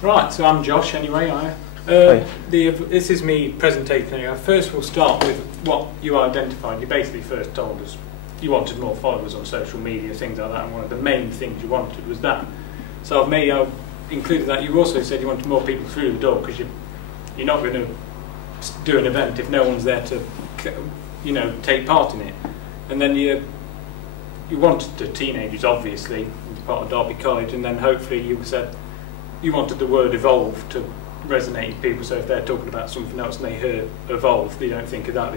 Right, so I'm Josh anyway. This is me presentation anyway. First we'll start with what you identified. You basically first told us you wanted more followers on social media, things like that, and one of the main things you wanted was that. So I've included that. You also said you wanted more people through the door because you're not going to do an event if no one's there to, take part in it. And then you wanted the teenagers, obviously, as part of Derby College, and then hopefully you said you wanted the word evolve to resonate with people, so if they're talking about something else and they hear evolve, they don't think of that,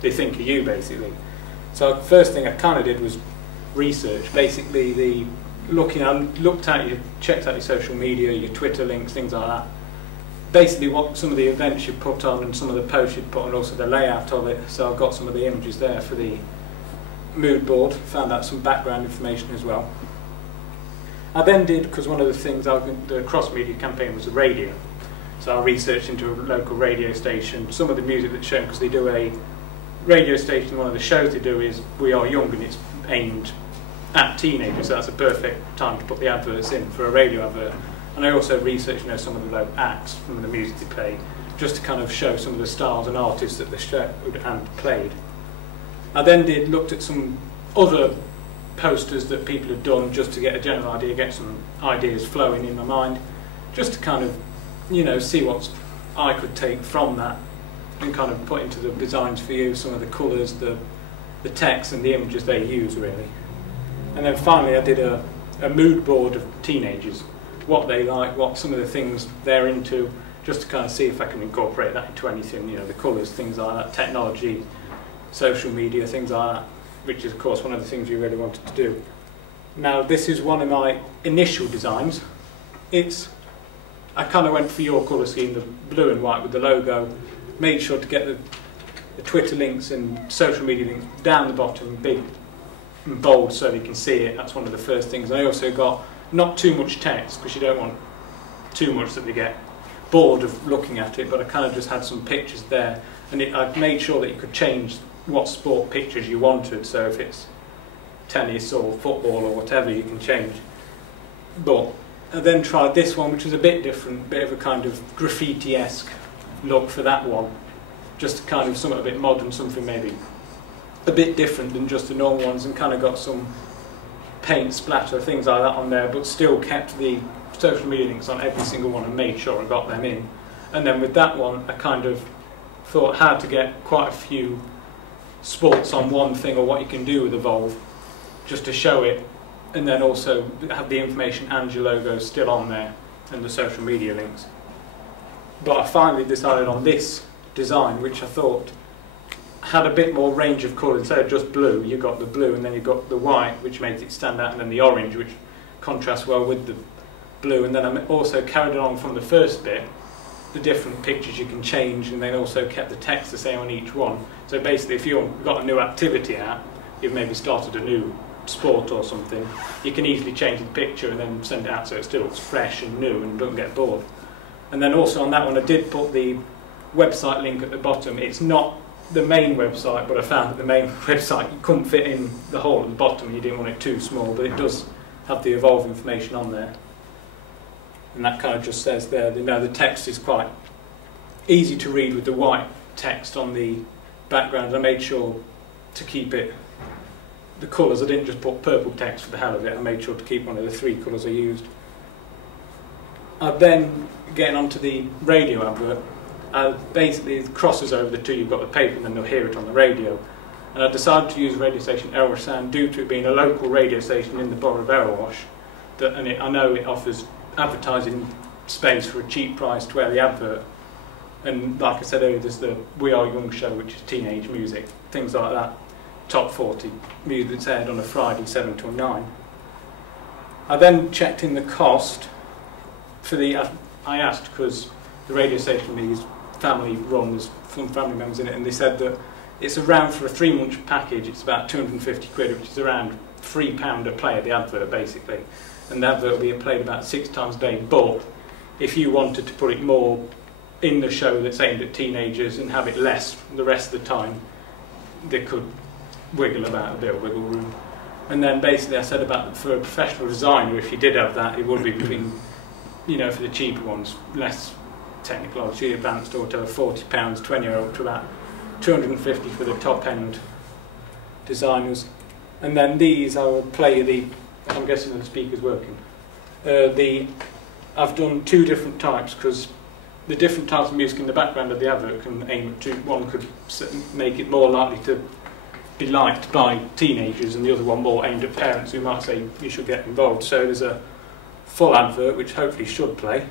they think of you, basically. So the first thing I kind of did was research, basically checked out your social media, your Twitter links, things like that. Basically what some of the events you put on and some of the posts you put on, also the layout of it, so I've got some of the images there for the mood board, found out some background information as well. I then did, because one of the things, the cross-media campaign was the radio, so I researched into a local radio station, some of the music that's shown, because they do a radio station, one of the shows they do is We Are Young, and it's aimed at teenagers, so that's a perfect time to put the adverts in for a radio advert. And I also researched some of the local acts from the music they play, just to kind of show some of the stars and artists that they showed and played. I then looked at some other posters that people had done just to get a general idea, get some ideas flowing in my mind, just to kind of, see what I could take from that and kind of put into the designs for you, some of the colours, the text and the images they use, really. And then finally I did a mood board of teenagers, what they like, what some of the things they're into, just to kind of see if I can incorporate that into anything, the colours, things like that, technology, social media, things like that, which is of course one of the things we really wanted to do. Now this is one of my initial designs. I kind of went for your colour scheme, the blue and white with the logo, made sure to get the Twitter links and social media links down the bottom, big and bold so you can see it. That's one of the first things. And I also got not too much text, because you don't want too much that they get bored of looking at it, but I kind of just had some pictures there, and I made sure that you could change what sport pictures you wanted, so if it's tennis or football or whatever, you can change. But I then tried this one, which was a bit different, bit of a kind of graffiti-esque look for that one, just kind of something a bit modern, something maybe a bit different than just the normal ones, and kind of got some paint splatter, things like that on there, but still kept the social media links on every single one and made sure I got them in. And then with that one, I kind of thought how to get quite a few sports on one thing, or what you can do with Evolve, just to show it, and then also have the information and your logo still on there, and the social media links. But I finally decided on this design, which I thought had a bit more range of colour. Instead of just blue, you've got the blue, and then you've got the white, which makes it stand out, and then the orange, which contrasts well with the blue. And then I also carried on from the first bit, the different pictures you can change, and then also kept the text the same on each one. So basically, if you've got a new activity out, you've maybe started a new sport or something, you can easily change the picture and then send it out so it still looks fresh and new and don't get bored. And then also on that one, I did put the website link at the bottom. It's not the main website, but I found that the main website, you couldn't fit in the hole at the bottom, you didn't want it too small, but it does have the Evolve information on there. And that kind of just says there, the text is quite easy to read with the white text on the background. I made sure to keep it, the colours, I didn't just put purple text for the hell of it, I made sure to keep one of the three colours I used. Then, getting onto the radio advert, basically it crosses over the two. You've got the paper and then they'll hear it on the radio. And I decided to use radio station Erewash Sound due to it being a local radio station in the borough of Erewash. I know it offers advertising space for a cheap price to air the advert. And like I said earlier, there's the We Are Young show, which is teenage music, things like that. Top 40 music that's aired on a Friday 7 till 9. I then checked in the cost for I asked, because the radio station is family run, there's some family members in it, and they said that it's around, for a 3-month package, it's about 250 quid, which is around £3 a play, the advert basically. And the advert will be played about 6 times a day, but if you wanted to put it more in the show that's aimed at teenagers and have it less the rest of the time, they could wiggle about, a bit of wiggle room. And then basically I said about for a professional designer, if you did have that, it would be between, you know, for the cheaper ones, less technical, obviously advanced auto, £40, 20-year-old to about 250 for the top end designers. And then these I will play the, I'm guessing the speaker's working. I've done two different types because the different types of music in the background of the advert can aim at one could make it more likely to be liked by teenagers and the other one more aimed at parents who might say you should get involved. So there's a full advert which hopefully should play.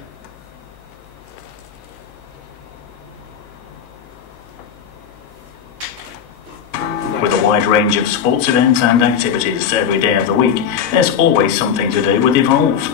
With a wide range of sports events and activities every day of the week, there's always something to do with Evolve.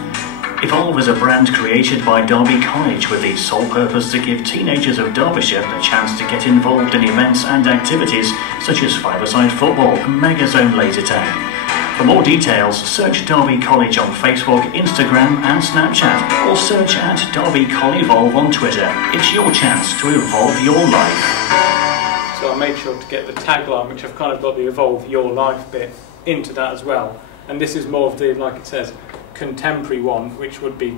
Evolve is a brand created by Derby College with the sole purpose to give teenagers of Derbyshire a chance to get involved in events and activities such as five-a-side football and Megazone laser tag. For more details, search Derby College on Facebook, Instagram and Snapchat, or search at Derby Coll Evolve on Twitter. It's your chance to evolve your life. So I made sure to get the tagline, which I've kind of got the evolve your life bit into that as well. And this is more of the, like it says, contemporary one, which would be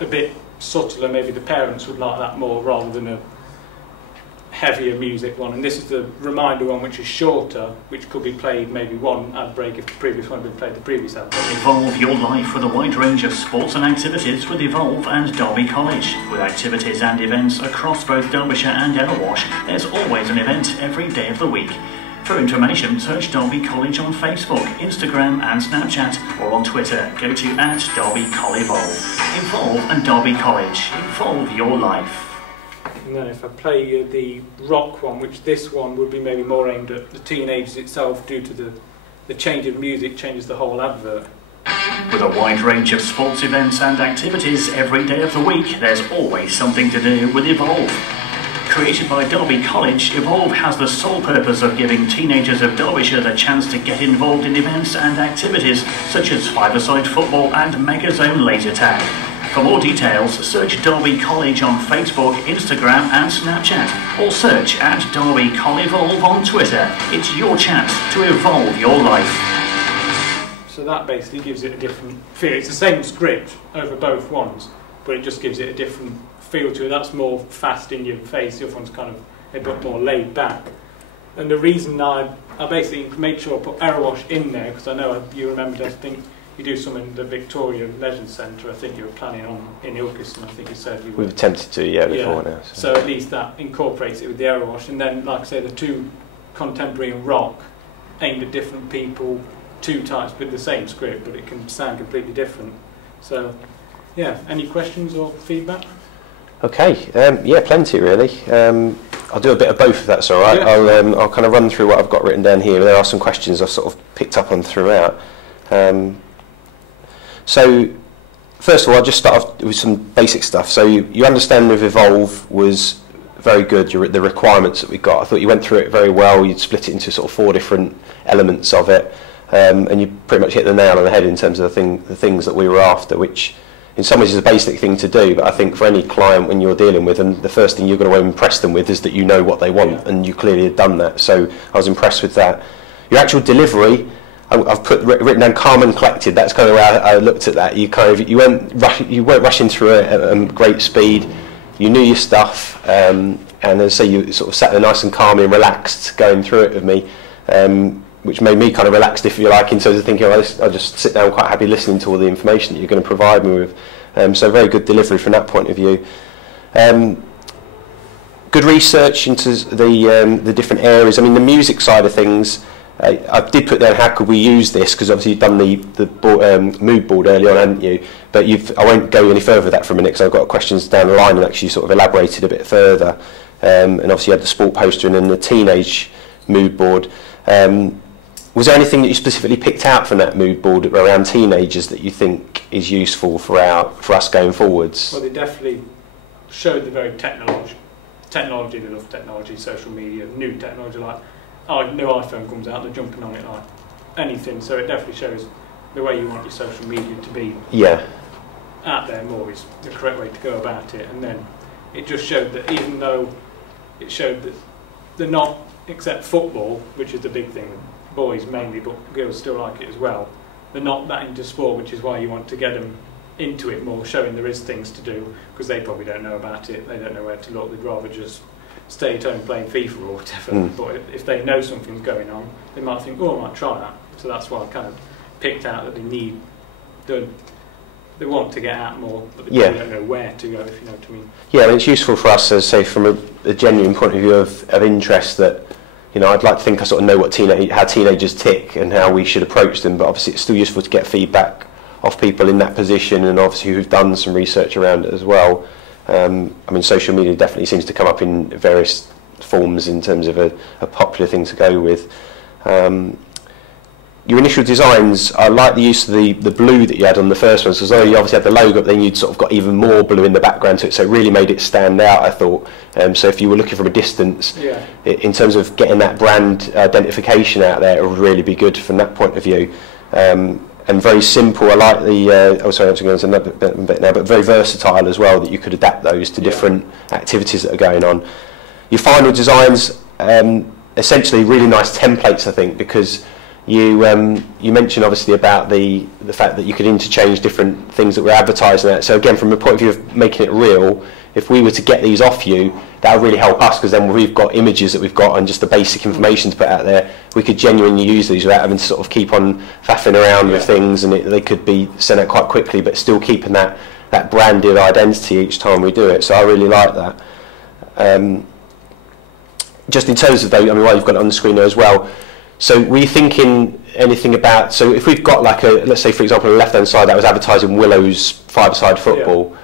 a bit subtler. Maybe the parents would like that more rather than a heavier music one. And this is the reminder one, which is shorter, which could be played maybe one ad break if the previous one had been played the previous ad break. Evolve your life with a wide range of sports and activities with Evolve and Derby College. With activities and events across both Derbyshire and Erewash, there's always an event every day of the week. For information, search Derby College on Facebook, Instagram and Snapchat, or on Twitter. Go to @Derby Coll Evolve. Evolve and Derby College. Evolve your life. And then if I play the rock one, which this one would be maybe more aimed at the teenagers itself due to the change of music changes the whole advert. With a wide range of sports events and activities every day of the week, there's always something to do with Evolve. Created by Derby College, Evolve has the sole purpose of giving teenagers of Derbyshire the chance to get involved in events and activities such as five-a-side football and Megazone laser tag. For more details, search Derby College on Facebook, Instagram and Snapchat, or search at Derby Coll Evolve on Twitter. It's your chance to evolve your life. So that basically gives it a different feel. It's the same script over both ones, but it just gives it a different feel to it. That's more fast in your face. The other one's kind of a bit more laid back. And the reason I basically made sure I put Erewash in there, because I know you remembered, I think you do some in the Victoria Leisure Centre. I think you were planning on in Ilkeston. I think you said you were. We've attempted to, yeah, before now. So at least that incorporates it with the Erewash. And then, like I say, the two contemporary and rock aimed at different people, two types with the same script, but it can sound completely different. So, yeah, any questions or feedback? Okay, yeah, plenty really. I'll do a bit of both if that's all right. Yeah. I'll kind of run through what I've got written down here. There are some questions I've sort of picked up on throughout. So, first of all, I'll just start off with some basic stuff. So, you understand with Evolve was very good, the requirements that we got. I thought you went through it very well. You'd split it into sort of 4 different elements of it. And you pretty much hit the nail on the head in terms of the things that we were after, which in some ways is a basic thing to do, but I think for any client when you're dealing with them, the first thing you're going to impress them with is that you know what they want, and you clearly have done that. So I was impressed with that. Your actual delivery, I've written down calm and collected. That's kind of where I looked at that. You weren't rushing through it at great speed. You knew your stuff, and as I say, you sort of sat there nice and calm and relaxed going through it with me. Which made me kind of relaxed, if you like, in terms of thinking, I'll just sit down quite happy listening to all the information that you're going to provide me with. So very good delivery from that point of view. Good research into the different areas. I mean, the music side of things, I did put down how could we use this, because obviously you've done the mood board early on, hadn't you? But I won't go any further with that for a minute, because I've got questions down the line and actually sort of elaborated a bit further. And obviously you had the sport poster and then the teenage mood board. Was there anything that you specifically picked out from that mood board around teenagers that you think is useful for us going forwards? Well, they definitely showed the very technology, they love technology, social media, new technology, like new iPhone comes out, they're jumping on it like anything, so it definitely shows the way you want your social media to be out there more is the correct way to go about it. And then it just showed that even though it showed that they're not, except football, which is the big thing, boys mainly, but girls still like it as well. They're not that into sport, which is why you want to get them into it more, showing there is things to do, because they probably don't know about it, they don't know where to look, they'd rather just stay at home playing FIFA or whatever. But if they know something's going on, they might think, oh, I might try that. So that's why I kind of picked out that they want to get out more, but they don't know where to go, if you know what I mean. Yeah, and it's useful for us, as say, from a genuine point of view of interest, that, you know, I'd like to think I sort of know what how teenagers tick and how we should approach them, but obviously it's still useful to get feedback off people in that position, and obviously who've done some research around it as well. I mean, social media definitely seems to come up in various forms in terms of a popular thing to go with. Your initial designs, I like the use of the blue that you had on the first one. So although you obviously had the logo, but then you'd sort of got even more blue in the background to it, so it really made it stand out, I thought. So if you were looking from a distance, in terms of getting that brand identification out there, it would really be good from that point of view. And very simple. I like the, oh sorry, I'm going to another bit now, but very versatile as well, that you could adapt those to different activities that are going on. Your final designs, essentially really nice templates, I think, because you mentioned obviously about the fact that you could interchange different things that we're advertising at. So again, from the point of view of making it real, if we were to get these off you, that would really help us, because then we've got images that we've got and just the basic information to put out there. We could genuinely use these without having to sort of keep on faffing around with things, and they could be sent out quite quickly, but still keeping that branded identity each time we do it. So I really like that. Just in terms of, I mean, while you've got it on the screen there as well, so were you thinking anything about, so if we've got like let's say for example on the left hand side that was advertising Willow's five-a-side football,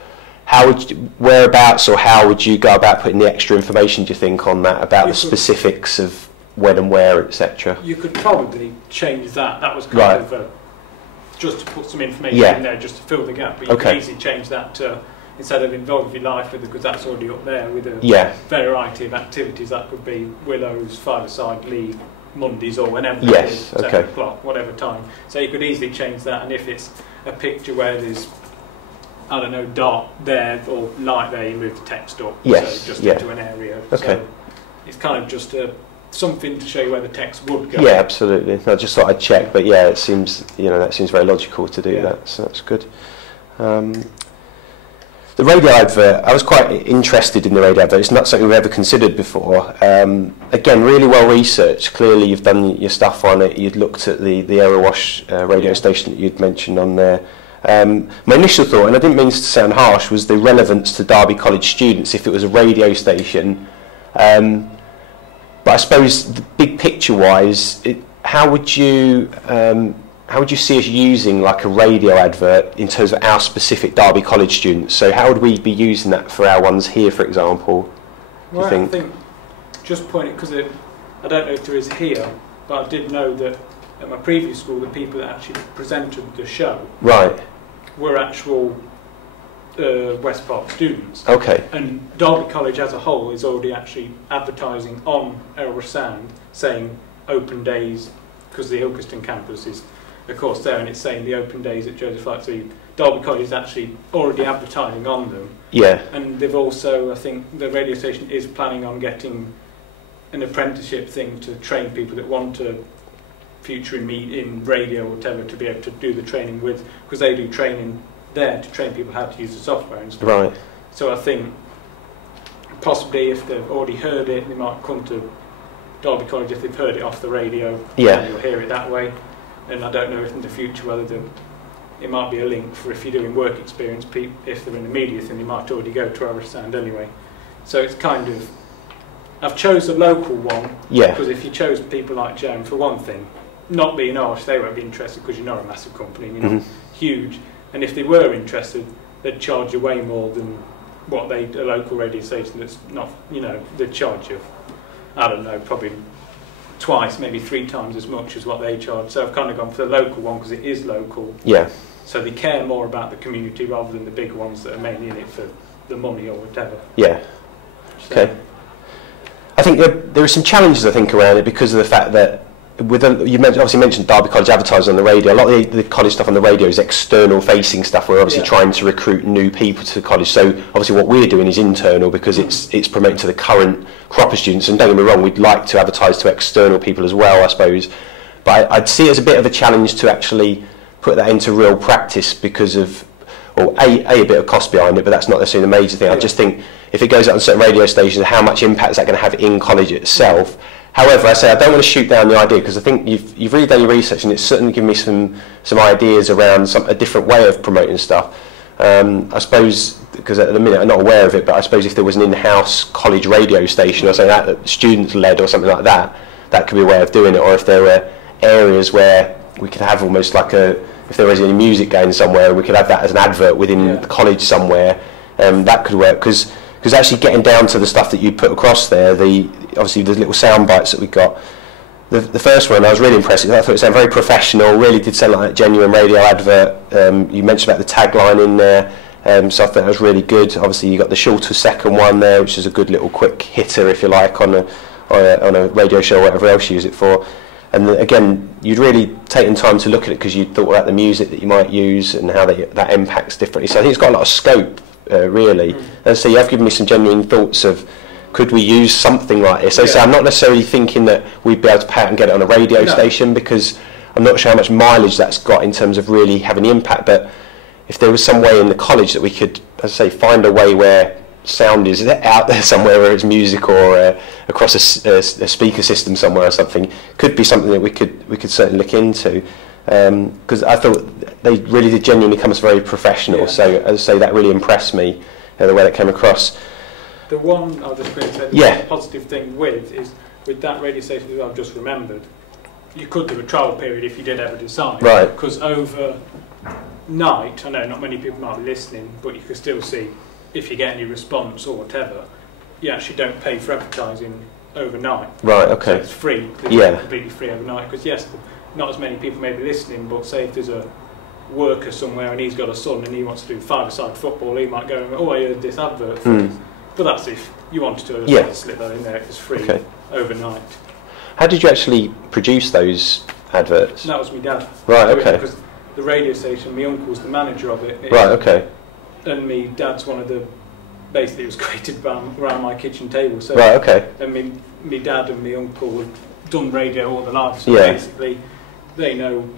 how would whereabouts or how would you go about putting the extra information, do you think, on that, about the specifics of when and where, etc.? You could probably change that. That was kind of just to put some information in there, just to fill the gap, but you could easily change that to, instead of involve your life with it, because that's already up there with a variety of activities. That could be Willow's five-a-side league Mondays or whenever it is, 7 o'clock, whatever time. So you could easily change that, and if it's a picture where there's, I don't know, dark there or light there, you move the text up, so just into an area. So it's kind of just something to show you where the text would go. Yeah, absolutely. I just thought I'd check, but yeah, it seems, you know, that seems very logical to do that, so that's good. The radio advert, I was quite interested in the radio advert. It's not something we've ever considered before. Again, really well researched. Clearly you've done your stuff on it. You'd looked at the Aerowash radio station that you'd mentioned on there. My initial thought, and I didn't mean to sound harsh, was the relevance to Derby College students if it was a radio station. But I suppose the big picture wise, how would you see us using like a radio advert in terms of our specific Derby College students? So how would we be using that for our ones here, for example? Well, I think just pointing, because I don't know if there is here, but I did know that at my previous school, the people that actually presented the show were actual West Park students. Okay. And Derby College as a whole is already actually advertising on Aerowash Sound saying open days, because the Ilkeston campus is of course there, and it's saying the open days at Joseph Light. So Derby College is actually already advertising on them. Yeah. And they've also, I think the radio station is planning on getting an apprenticeship thing to train people that want to future in radio or whatever, to be able to do the training with, because they do training there to train people how to use the software and stuff. Right. So I think possibly if they've already heard it, they might come to Derby College if they've heard it off the radio. And you'll hear it that way. And I don't know if in the future whether it might be a link for if you're doing work experience, if they're in the media thing, they might already go to Aerowash Sound anyway. So it's kind of, I've chose a local one, because if you chose people like Joan, for one thing, not being Aerowash, they won't be interested because you're not a massive company, you're not huge. And if they were interested, they'd charge you way more than what a local radio station that's not, you know, they'd charge you, I don't know, probably twice, maybe 3 times as much as what they charge. So I've kind of gone for the local one because it is local. Yeah. So they care more about the community rather than the big ones that are mainly in it for the money or whatever. Yeah. So. Okay. I think there are some challenges, I think, around it because of the fact that you obviously mentioned Derby College advertising on the radio. A lot of the college stuff on the radio is external facing stuff. We're obviously trying to recruit new people to the college. So obviously what we're doing is internal because it's promoting to the current crop of students. And don't get me wrong, we'd like to advertise to external people as well, I suppose. But I'd see it as a bit of a challenge to actually put that into real practice because of, or a bit of cost behind it, but that's not necessarily the major thing. I just think if it goes out on certain radio stations, how much impact is that going to have in college itself? However, I say I don't want to shoot down the idea, because I think you've really done your research, and it's certainly given me some ideas around a different way of promoting stuff. I suppose, because at the minute I'm not aware of it, but I suppose if there was an in-house college radio station or something like that, students led or something like that, that could be a way of doing it. Or if there were areas where we could have almost like if there was any music going somewhere, we could have that as an advert within the college somewhere. That could work, because actually getting down to the stuff that you put across there, obviously the little sound bites that we got. The first one, I was really impressed. I thought it sounded very professional, really did sound like a genuine radio advert. You mentioned about the tagline in there, so I thought that was really good. Obviously you got the shorter second one there, which is a good little quick hitter, if you like, on a radio show or whatever else you use it for. And again, you'd really taken time to look at it because you'd thought about the music that you might use and how that impacts differently. So I think it's got a lot of scope, really. And so you have given me some genuine thoughts of, could we use something like this? So I'm not necessarily thinking that we'd be able to pay out and get it on a radio station, because I'm not sure how much mileage that's got in terms of really having the impact. But if there was some way in the college that we could, as I say, find a way where sound is out there somewhere, where it's music or across a speaker system somewhere or something, could be something that we could certainly look into. Because I thought they really did genuinely come as very professional. So as I say, that really impressed me, the way that came across. The one, I'll just quickly say, the positive thing with that radio station that I've just remembered, you could do a trial period if you did ever decide. Right. Because over night, I know not many people might be listening, but you can still see if you get any response or whatever, you actually don't pay for advertising overnight. Right, okay. So it's free. It's completely free overnight. Because yes, not as many people may be listening, but say if there's a worker somewhere and he's got a son and he wants to do five-a-side football, he might go, oh, I heard this advert for this. But that's if you wanted to slip that in there. It's free overnight. How did you actually produce those adverts? That was my dad. Right, okay. Because the radio station, my uncle's the manager of it. Right, okay. And my dad's one of the, basically it was created around my kitchen table. So right, okay. And my dad and my uncle had done radio all their lives. So basically they know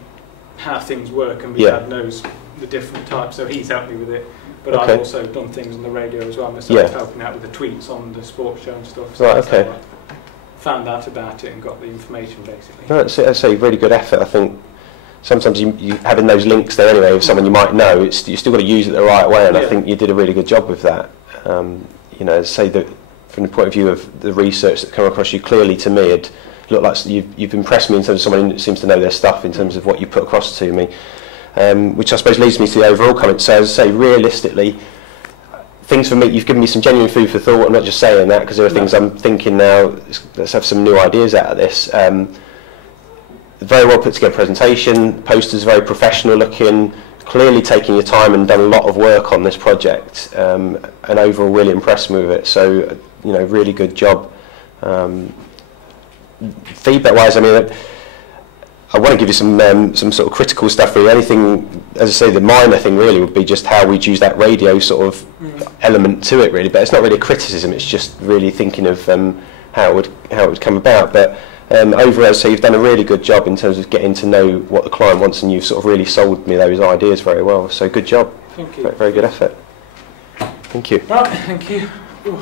how things work, and my dad knows the different types, so he's helped me with it. But I've also done things on the radio as well myself, helping out with the tweets on the sports show and stuff. So right, okay. I found out about it and got the information, basically. No, that's a really good effort. I think sometimes you having those links there anyway with someone you might know, you still got to use it the right way, and I think you did a really good job with that. Say that from the point of view of the research that came across you, clearly to me it looked like you've impressed me in terms of someone who seems to know their stuff in terms of what you put across to me. Which I suppose leads me to the overall comment. So as I say, realistically, things for me, you've given me some genuine food for thought. I'm not just saying that because there are things I'm thinking now, let's have some new ideas out of this. Very well put together presentation, posters very professional looking, clearly taking your time and done a lot of work on this project, and overall really impressed me with it. So, really good job. Feedback wise, I mean, I want to give you some sort of critical stuff really. Anything, as I say, the minor thing really would be just how we'd use that radio sort of element to it really, but it's not really a criticism, it's just really thinking of how it would come about. But overall, so you've done a really good job in terms of getting to know what the client wants, and you've sort of really sold me those ideas very well, so good job. Thank you. Very good effort. Thank you. Right, thank you. Ooh.